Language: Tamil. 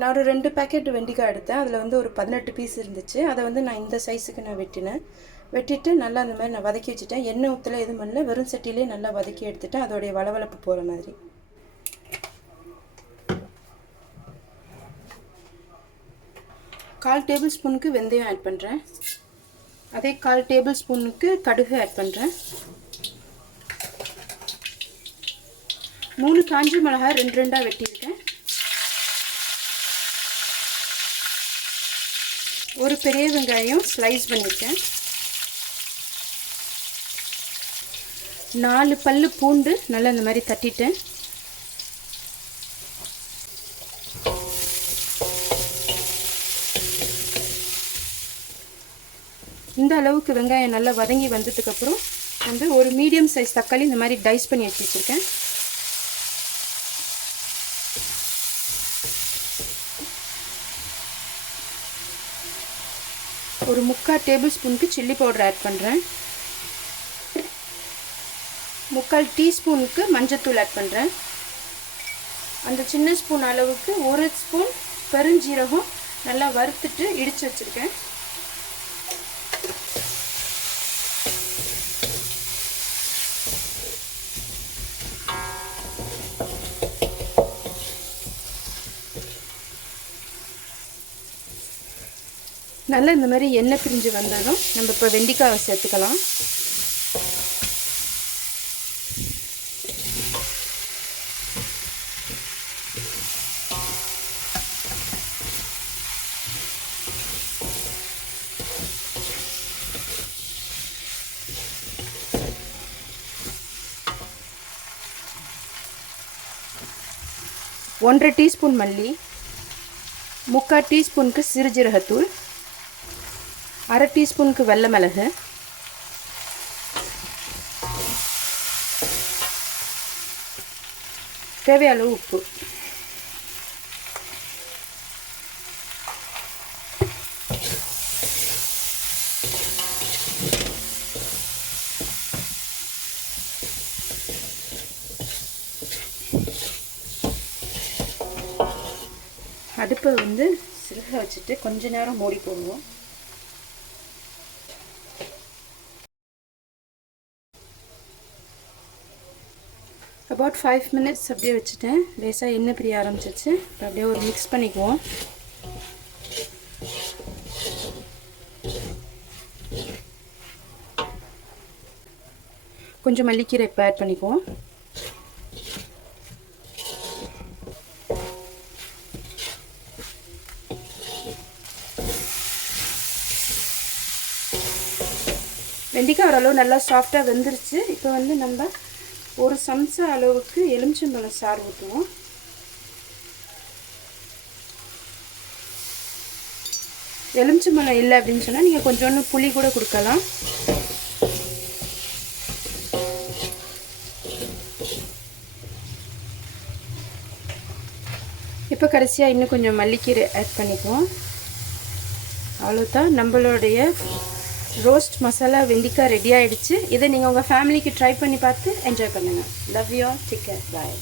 நான் ஒரு 2 பேக்கெட் வெண்டிக்காய் எடுத்தேன். அதில் வந்து ஒரு 18 பீஸ் இருந்துச்சு. அதை வந்து நான் இந்த சைஸுக்கு நான் வெட்டினேன். வெட்டிட்டு நல்லா அந்த மாதிரி நான் வதக்கி வச்சுட்டேன். எண்ணெய் ஊற்றல எதுவும் பண்ணல, வெறும் சட்டிலே நல்லா வதக்கி எடுத்துட்டேன். அதோடைய வளவளப்பு போகிற மாதிரி. 1/4 டேபிள் ஸ்பூனுக்கு வெந்தயம் ஆட் பண்ணுறேன். அதே 1/4 டேபிள் ஸ்பூனுக்கு கடுகு ஆட் பண்ணுறேன். 3 காஞ்ச மிளகாய் 2 வெட்டியிருக்கேன். ஒரு பெரிய வெங்காயம் ஸ்லைஸ் பண்ணியிருக்கேன். 4 பல்லு பூண்டு நல்லா இந்த மாதிரி தட்டிட்டேன். இந்த அளவுக்கு வெங்காயம் நல்லா வதங்கி வந்ததுக்கப்புறம் வந்து ஒரு மீடியம் சைஸ் தக்காளி இந்த மாதிரி டைஸ் பண்ணி எடுத்து வச்சுருக்கேன். ஒரு 3/4 டேபிள் ஸ்பூனுக்கு சில்லி பவுடர் ஆட் பண்ணுறேன். 3/4 டீஸ்பூனுக்கு மஞ்சத்தூள் ஆட் பண்ணுறேன். அந்த சின்ன ஸ்பூன் அளவுக்கு 1 ஸ்பூன் பெருஞ்சீரகம் நல்லா வறுத்துட்டு இடித்து வச்சுருக்கேன். நல்லா இந்த மாதிரி எண்ணெய் பிரிஞ்சு வந்ததும் நம்ம இப்போ வெண்டிக்காவை சேர்த்துக்கலாம். ஒன்றரை டீஸ்பூன் மல்லி, 3/4 டீஸ்பூனுக்கு சிறுஜீரகத்தூள், 1/2 டீஸ்பூனுக்கு வெள்ளை மிளகு, தேவையான உப்பு. அடுப்பை வந்து சிறுக வச்சுட்டு கொஞ்ச நேரம் மூடி போடுவோம். about 5 minutes அப்படியே வச்சுட்டேன். லேசாக எண்ணெய் பிரிய ஆரம்பிச்சிச்சு. அப்படியே ஒரு மிக்ஸ் பண்ணிக்குவோம். கொஞ்சம் மல்லிக்கீரை இப்போ ஆட் பண்ணிக்குவோம். வெண்டிக்காய் ஓரளவு நல்லா சாஃப்டாக வெந்துருச்சு. இப்போ வந்து நம்ம ஒரு சம்சா அளவுக்கு எலுமிச்சம்பழம் சாறு ஊற்றுவோம். எலுமிச்சம்பழம் இல்லை அப்படின்னு சொன்னால் நீங்கள் கொஞ்சோண்டு புளி கூட கொடுக்கலாம். இப்போ கடைசியாக இன்னும் கொஞ்சம் மல்லிக்கீரை ஆட் பண்ணிக்குவோம். அவ்வளோதான், நம்மளுடைய ரோஸ்ட் மசாலா வெண்டிக்காய் ரெடி ஆகிடுச்சு. இதை நீங்கள் உங்கள் ஃபேமிலிக்கு ட்ரை பண்ணி பார்த்து என்ஜாய் பண்ணுங்கள். Love you all. Take care. Bye.